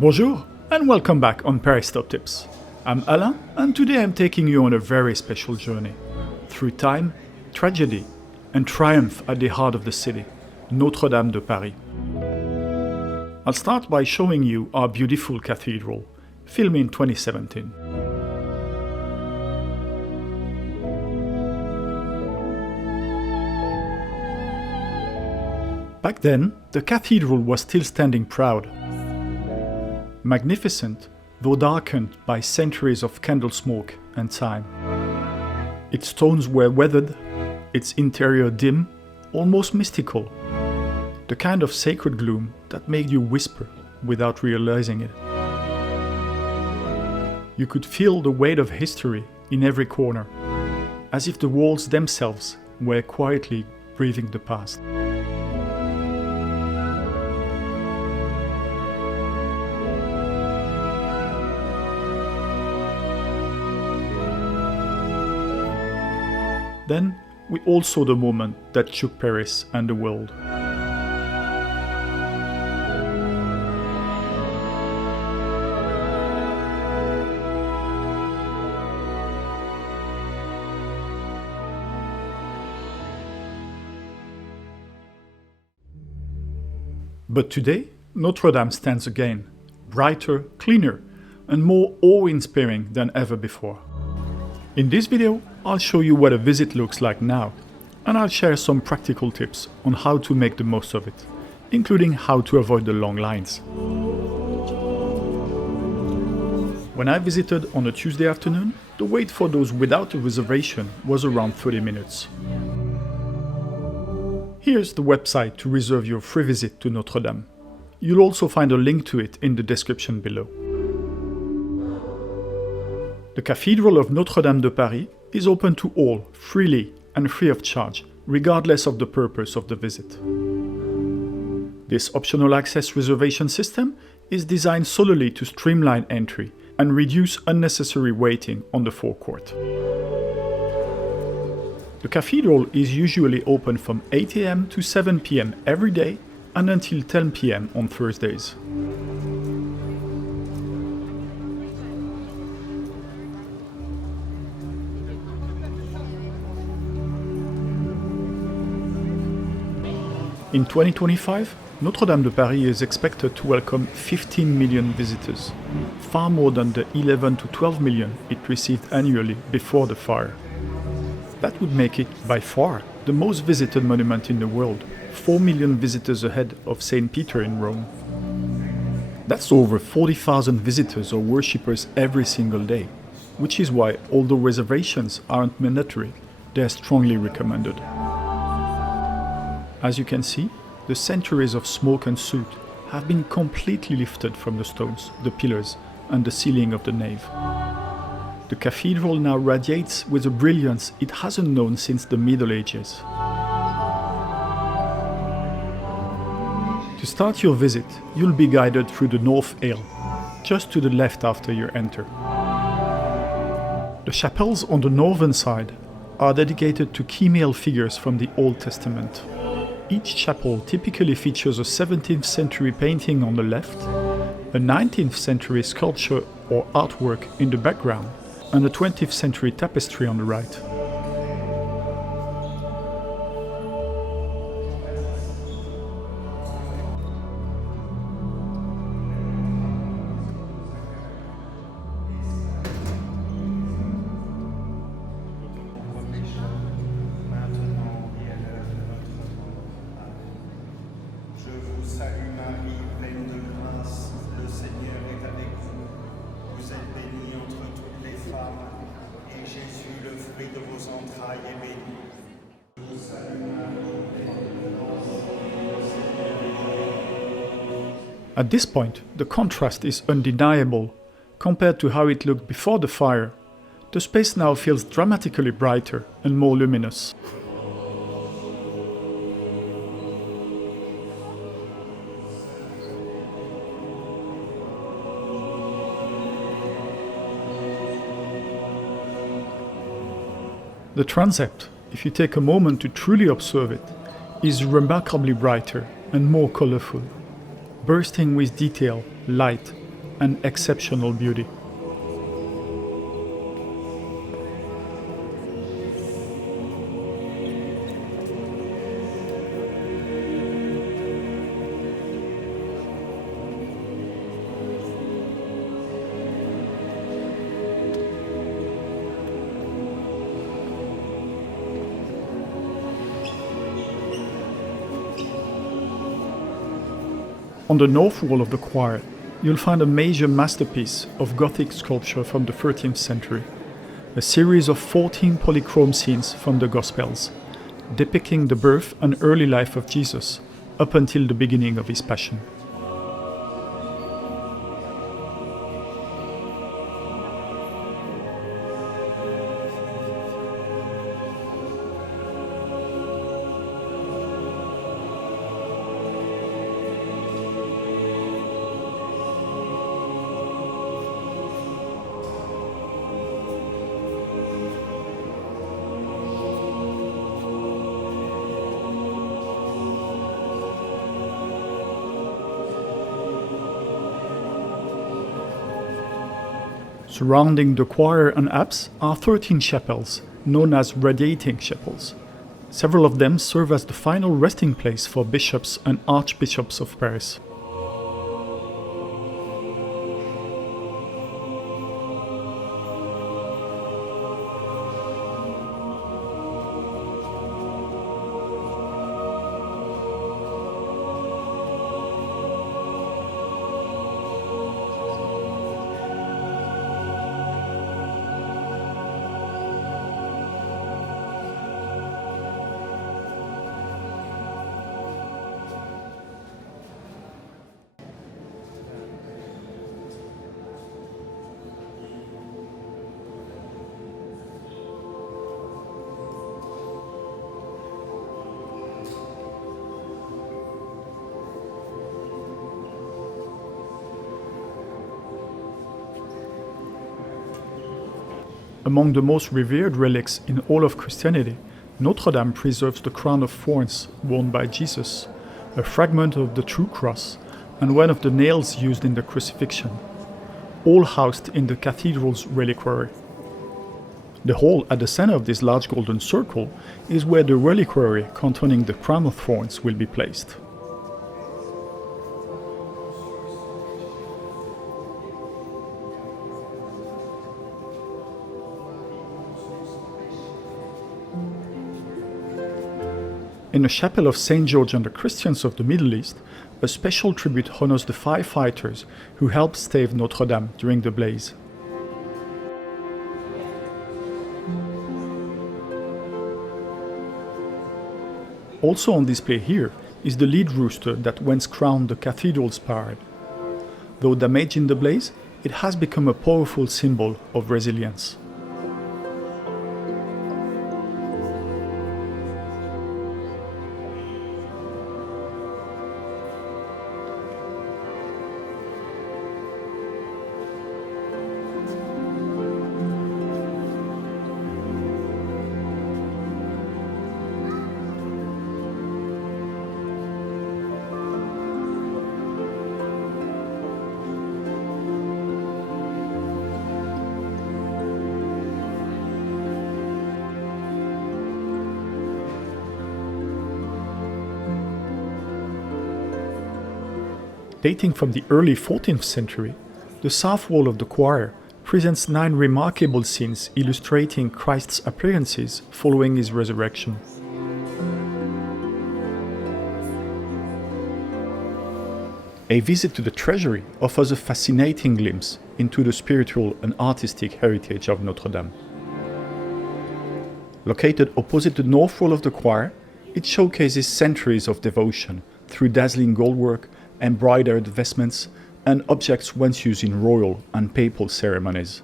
Bonjour and welcome back on Paris Top Tips. I'm Alain and today I'm taking you on a very special journey through time, tragedy and triumph at the heart of the city, Notre-Dame de Paris. I'll start by showing you our beautiful cathedral, filmed in 2017. Back then, the cathedral was still standing proud. Magnificent, though darkened by centuries of candle smoke and time. Its stones were weathered, its interior dim, almost mystical. The kind of sacred gloom that made you whisper without realizing it. You could feel the weight of history in every corner, as if the walls themselves were quietly breathing the past. Then, we all saw the moment that shook Paris and the world. But today, Notre-Dame stands again, brighter, cleaner, and more awe-inspiring than ever before. In this video, I'll show you what a visit looks like now, and I'll share some practical tips on how to make the most of it, including how to avoid the long lines. When I visited on a Tuesday afternoon, the wait for those without a reservation was around 30 minutes. Here's the website to reserve your free visit to Notre-Dame. You'll also find a link to it in the description below. The Cathedral of Notre-Dame de Paris is open to all, freely and free of charge, regardless of the purpose of the visit. This optional access reservation system is designed solely to streamline entry and reduce unnecessary waiting on the forecourt. The cathedral is usually open from 8 a.m. to 7 p.m. every day and until 10 p.m. on Thursdays. In 2025, Notre-Dame de Paris is expected to welcome 15 million visitors, far more than the 11 to 12 million it received annually before the fire. That would make it, by far, the most visited monument in the world, 4 million visitors ahead of St. Peter in Rome. That's over 40,000 visitors or worshippers every single day, which is why, although reservations aren't mandatory, they are strongly recommended. As you can see, the centuries of smoke and soot have been completely lifted from the stones, the pillars, and the ceiling of the nave. The cathedral now radiates with a brilliance it hasn't known since the Middle Ages. To start your visit, you'll be guided through the north aisle, just to the left after you enter. The chapels on the northern side are dedicated to key male figures from the Old Testament. Each chapel typically features a 17th century painting on the left, a 19th century sculpture or artwork in the background, and a 20th century tapestry on the right. Salut Marie, pleine de grâce, le Seigneur est avec vous. Vous êtes bénie entre toutes les femmes, et Jésus, le fruit de vos entrailles, est béni. Je vous salue Marie, pleine de grâce, le Seigneur est avec vous. At this point, the contrast is undeniable. Compared to how it looked before the fire, the space now feels dramatically brighter and more luminous. The transept, if you take a moment to truly observe it, is remarkably brighter and more colorful, bursting with detail, light, and exceptional beauty. On the north wall of the choir, you'll find a major masterpiece of Gothic sculpture from the 13th century, a series of 14 polychrome scenes from the Gospels, depicting the birth and early life of Jesus up until the beginning of his passion. Surrounding the choir and apse are 13 chapels, known as radiating chapels. Several of them serve as the final resting place for bishops and archbishops of Paris. Among the most revered relics in all of Christianity, Notre-Dame preserves the crown of thorns worn by Jesus, a fragment of the true cross, and one of the nails used in the crucifixion, all housed in the cathedral's reliquary. The hole at the center of this large golden circle is where the reliquary containing the crown of thorns will be placed. In the chapel of St. George and the Christians of the Middle East, a special tribute honors the firefighters who helped save Notre-Dame during the blaze. Also on display here is the lead rooster that once crowned the cathedral's spire. Though damaged in the blaze, it has become a powerful symbol of resilience. Dating from the early 14th century, the south wall of the choir presents 9 remarkable scenes illustrating Christ's appearances following his resurrection. A visit to the treasury offers a fascinating glimpse into the spiritual and artistic heritage of Notre-Dame. Located opposite the north wall of the choir, it showcases centuries of devotion through dazzling goldwork, embroidered vestments, and objects once used in royal and papal ceremonies.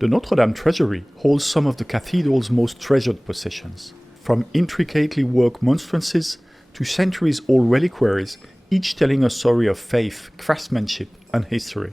The Notre-Dame treasury holds some of the cathedral's most treasured possessions, from intricately worked monstrances to centuries-old reliquaries, each telling a story of faith, craftsmanship, and history.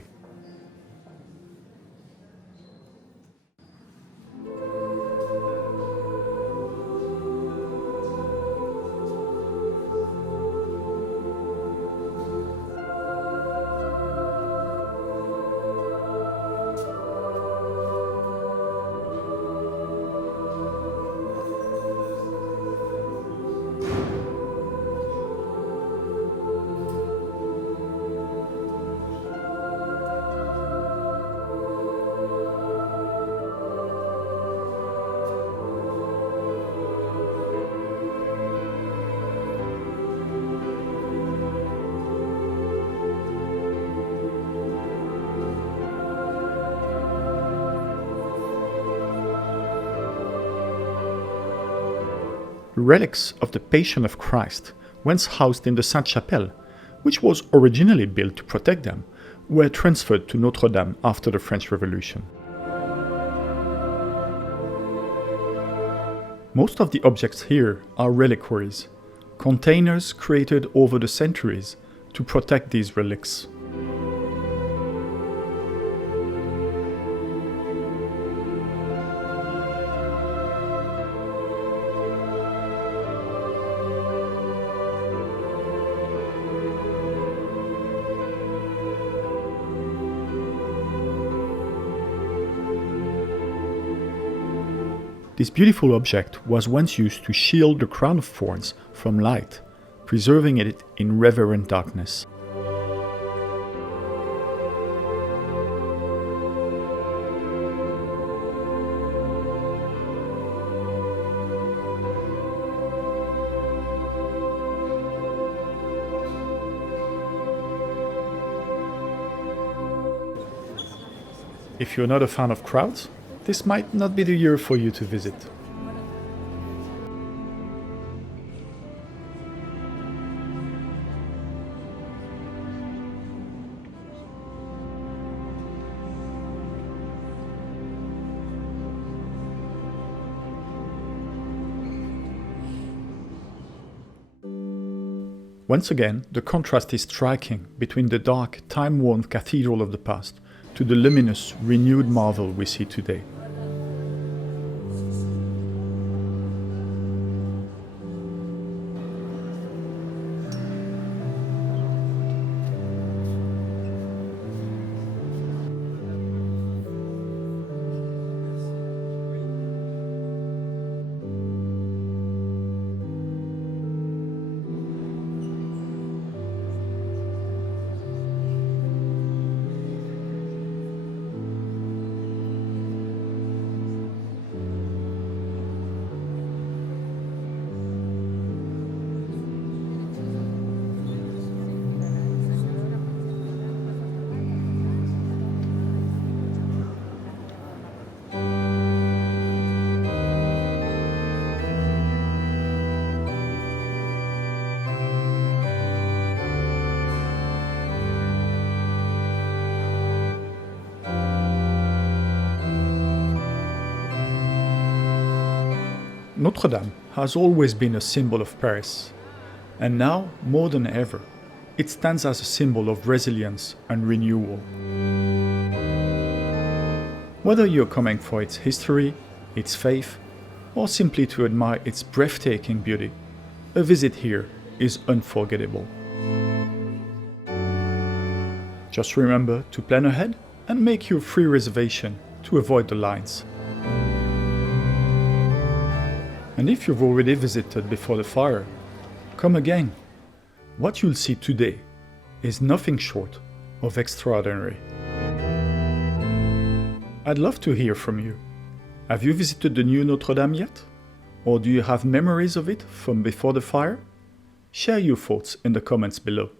relics of the Passion of Christ, once housed in the Sainte-Chapelle, which was originally built to protect them, were transferred to Notre-Dame after the French Revolution. Most of the objects here are reliquaries, containers created over the centuries to protect these relics. This beautiful object was once used to shield the crown of thorns from light, preserving it in reverent darkness. If you're not a fan of crowds, this might not be the year for you to visit. Once again, the contrast is striking between the dark, time-worn cathedral of the past to the luminous, renewed marvel we see today. Notre-Dame has always been a symbol of Paris, and now, more than ever, it stands as a symbol of resilience and renewal. Whether you're coming for its history, its faith, or simply to admire its breathtaking beauty, a visit here is unforgettable. Just remember to plan ahead and make your free reservation to avoid the lines. And if you've already visited before the fire, come again. What you'll see today is nothing short of extraordinary. I'd love to hear from you. Have you visited the new Notre-Dame yet? Or do you have memories of it from before the fire? Share your thoughts in the comments below.